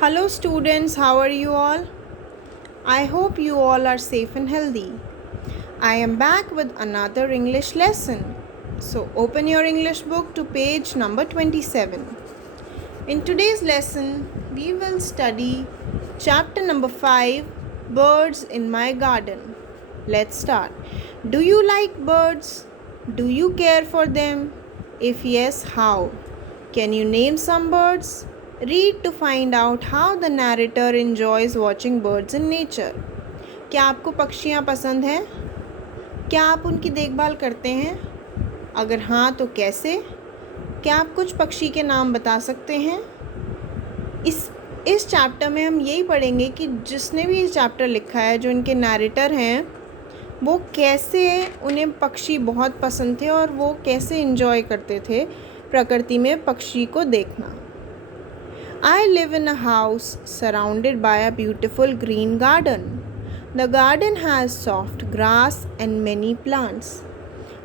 Hello, students, how are you all? I hope you all are safe and healthy. I am back with another English lesson. So, open your English book to page number 27. In today's lesson, we will study chapter number 5 Birds in My Garden. Let's start. Do you like birds? Do you care for them? If yes, how? Can you name some birds? Read to find out how the narrator enjoys watching birds in nature. क्या आपको पक्षियाँ पसंद हैं? क्या आप उनकी देखभाल करते हैं? अगर हाँ तो कैसे? क्या आप कुछ पक्षी के नाम बता सकते हैं? इस चैप्टर में हम यही पढ़ेंगे कि जिसने भी ये चैप्टर लिखा है, जो इनके नैरेटर हैं, वो कैसे उन्हें पक्षी बहुत पसंद थे और वो कैसे एंजॉय करते थे प्रकृति में पक्षी को देखना. I live in a house surrounded by a beautiful green garden. The garden has soft grass and many plants.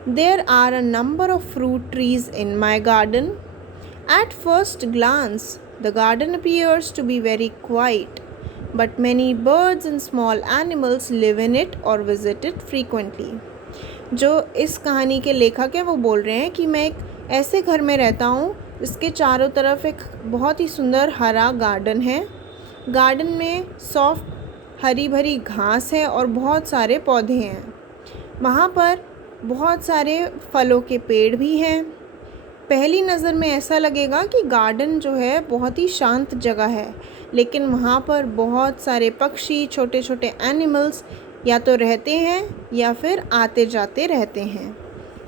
There are a number of fruit trees in my garden. At first glance, the garden appears to be very quiet, but many birds and small animals live in it or visit it frequently. जो इस कहानी के लेखक हैं वो बोल रहे हैं कि मैं एक ऐसे घर में रहता हूँ इसके चारों तरफ एक बहुत ही सुंदर हरा गार्डन है. गार्डन में सॉफ्ट हरी भरी घास है और बहुत सारे पौधे हैं. वहाँ पर बहुत सारे फलों के पेड़ भी हैं. पहली नज़र में ऐसा लगेगा कि गार्डन जो है बहुत ही शांत जगह है, लेकिन वहाँ पर बहुत सारे पक्षी, छोटे छोटे एनिमल्स या तो रहते हैं या फिर आते जाते रहते हैं.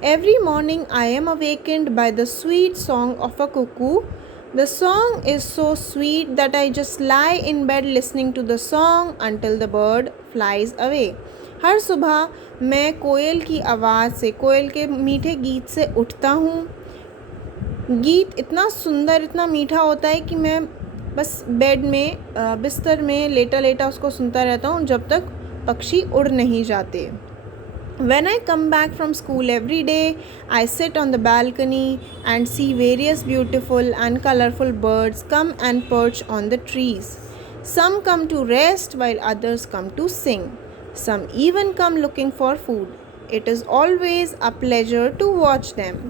Every morning I am awakened by the sweet song of a cuckoo. The song is so sweet that I just lie in bed listening to the song until the bird flies away. हर सुबह मैं कोयल की आवाज़ से, कोयल के मीठे गीत से उठता हूँ. गीत इतना सुंदर, इतना मीठा होता है कि मैं बस बेड में, बिस्तर में लेटा लेटा उसको सुनता रहता हूँ जब तक पक्षी उड़ नहीं जाते. When I come back from school every day, I sit on the balcony and see various beautiful and colorful birds come and perch on the trees. Some come to rest while others come to sing. Some even come looking for food. It is always a pleasure to watch them.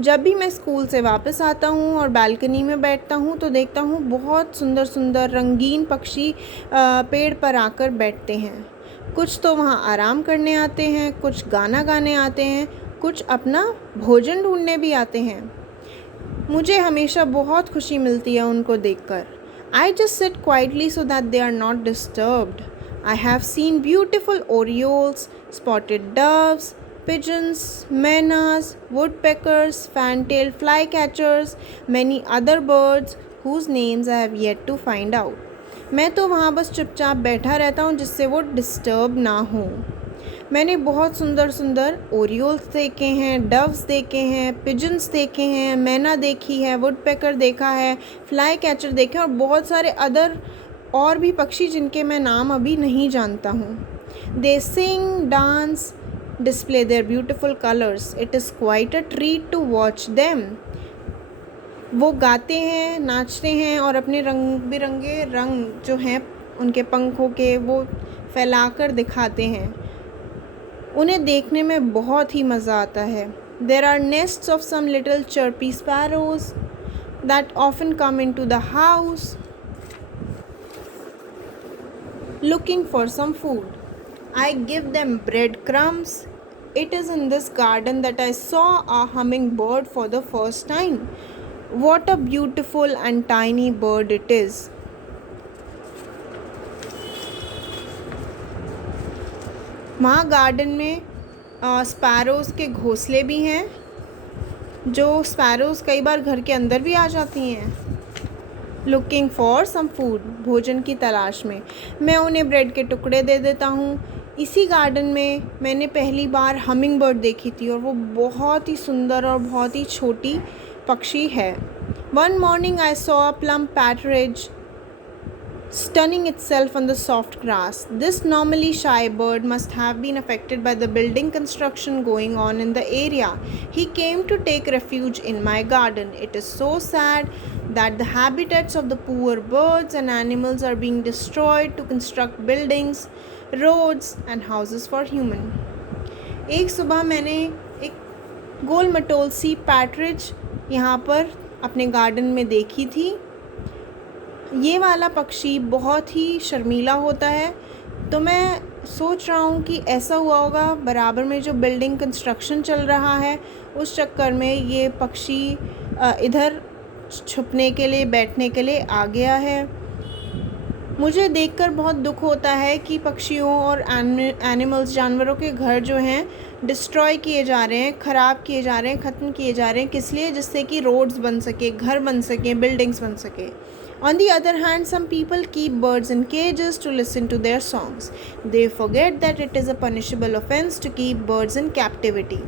जब भी मैं school से वापस आता हूँ और balcony में बैठता हूँ तो देखता हूँ बहुत सुंदर सुंदर रंगीन पक्षी पेड़ पर आकर बैठते हैं. कुछ तो वहाँ आराम करने आते हैं, कुछ गाना गाने आते हैं, कुछ अपना भोजन ढूंढने भी आते हैं. मुझे हमेशा बहुत खुशी मिलती है उनको देखकर. I just sit quietly so that they are not disturbed. I have seen beautiful orioles, spotted doves, pigeons, मैनाs, woodpeckers, fan-tailed flycatchers, many other birds whose names I have yet to find out. मैं तो वहाँ बस चुपचाप बैठा रहता हूँ जिससे वो डिस्टर्ब ना हो. मैंने बहुत सुंदर सुंदर ओरियोल्स देखे हैं, डव्स देखे हैं, पिजन्स देखे हैं, मैना देखी है, वुडपेकर देखा है, फ्लाई कैचर देखे हैं और बहुत सारे अदर और भी पक्षी जिनके मैं नाम अभी नहीं जानता हूँ. दे सिंग, dance, display their beautiful colors. It is quite a treat to watch them. वो गाते हैं, नाचते हैं और अपने रंग बिरंगे रंग जो हैं उनके पंखों के वो फैलाकर दिखाते हैं. उन्हें देखने में बहुत ही मज़ा आता है. There are nests of some little chirpy sparrows that often come into the house looking for some food. I give them breadcrumbs. It is in this garden that I saw a hummingbird for the first time. What a beautiful and tiny bird it is. वहाँ garden में sparrows के घोंसले भी हैं. जो sparrows कई बार घर के अंदर भी आ जाती हैं. लुकिंग फॉर सम फूड, भोजन की तलाश में. मैं उन्हें ब्रेड के टुकड़े दे देता हूँ. इसी गार्डन में मैंने पहली बार हमिंग बर्ड देखी थी और वो बहुत ही सुंदर और बहुत ही छोटी पक्षी है. One morning I saw a plump partridge stunning itself on the soft grass. This normally shy bird must have been affected by the building construction going on in the area. He came to take refuge in my garden. It is so sad that the habitats of the poor birds and animals are being destroyed to construct buildings, roads and houses for human. एक सुबह मैंने एक गोल मटोल सी पैट्रिज यहाँ पर अपने garden में देखी थी। ये वाला पक्षी बहुत ही शर्मीला होता है, तो मैं सोच रहा हूँ कि ऐसा हुआ होगा बराबर में जो बिल्डिंग कंस्ट्रक्शन चल रहा है उस चक्कर में ये पक्षी इधर छुपने के लिए, बैठने के लिए आ गया है। मुझे देखकर बहुत दुख होता है कि पक्षियों और एनिमल्स, जानवरों के घर जो हैं डिस्ट्रॉय किए जा रहे हैं, ख़राब किए जा रहे हैं, ख़त्म किए जा रहे हैं। किस लिए? जिससे कि रोड्स बन सके, घर बन सके, बिल्डिंग्स बन सके। On the other hand, some people keep birds in cages to listen to their songs. They forget that it is a punishable offense to keep birds in captivity.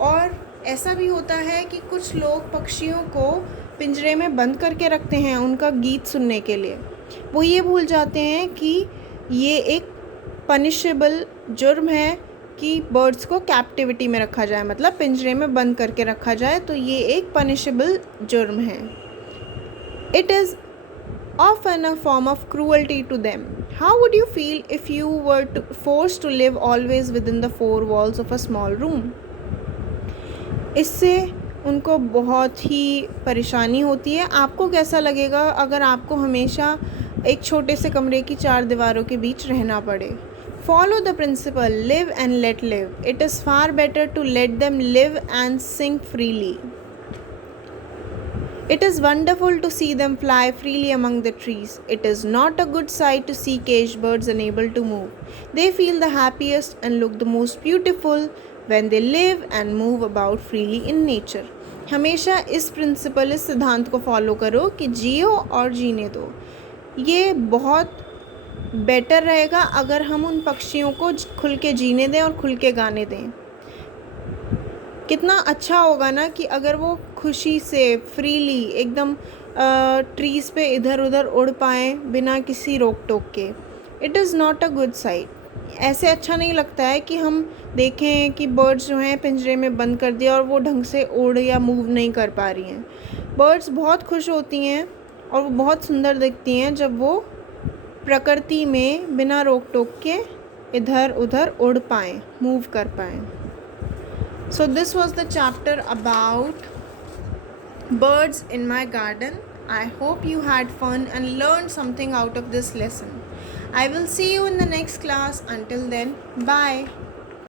और ऐसा भी होता है कि कुछ लोग पक्षियों को पिंजरे में बंद करके रखते हैं उनका गीत सुनने के लिए। वो ये भूल जाते हैं कि ये एक पनिशेबल जुर्म है कि बर्ड्स को कैप्टिविटी में रखा जाए, मतलब पिंजरे में बंद करके रखा जाए, तो ये एक पनिशेबल जुर्म है। It is often a form of cruelty to them. How would you feel if you were forced to live always within the four walls of a small room? इससे उनको बहुत ही परेशानी होती है। आपको कैसा लगेगा अगर आपको हमेशा एक छोटे से कमरे की 4 दीवारों के बीच रहना पड़े? Follow the principle, live and let live. It is far better to let them live and sing freely. It is wonderful to see them fly freely among the trees. It is not a good sight to see caged birds unable to move. They feel the happiest and look the most beautiful when they live and move about freely in nature. हमेशा इस principal, इस सिद्धांत को follow करो कि जियो और जीने दो। ये बहुत बेटर रहेगा अगर हम उन पक्षियों को खुल के जीने दें और खुल के गाने दें। कितना अच्छा होगा ना कि अगर वो खुशी से फ्रीली एकदम ट्रीज़ पे इधर उधर उड़ पाएँ बिना किसी रोक टोक के। It is not a good site. ऐसे अच्छा नहीं लगता है कि हम देखें कि बर्ड्स जो हैं पिंजरे में बंद कर दिया और वो ढंग से उड़ या मूव नहीं कर पा रही हैं। बर्ड्स बहुत खुश होती हैं और वो बहुत सुंदर दिखती हैं जब वो प्रकृति में बिना रोक टोक के इधर उधर उड़ पाएँ, मूव कर पाएँ। So this was the chapter about birds in my garden. I hope you had fun and learned something out of this lesson. I will see you in the next class. Until then, bye.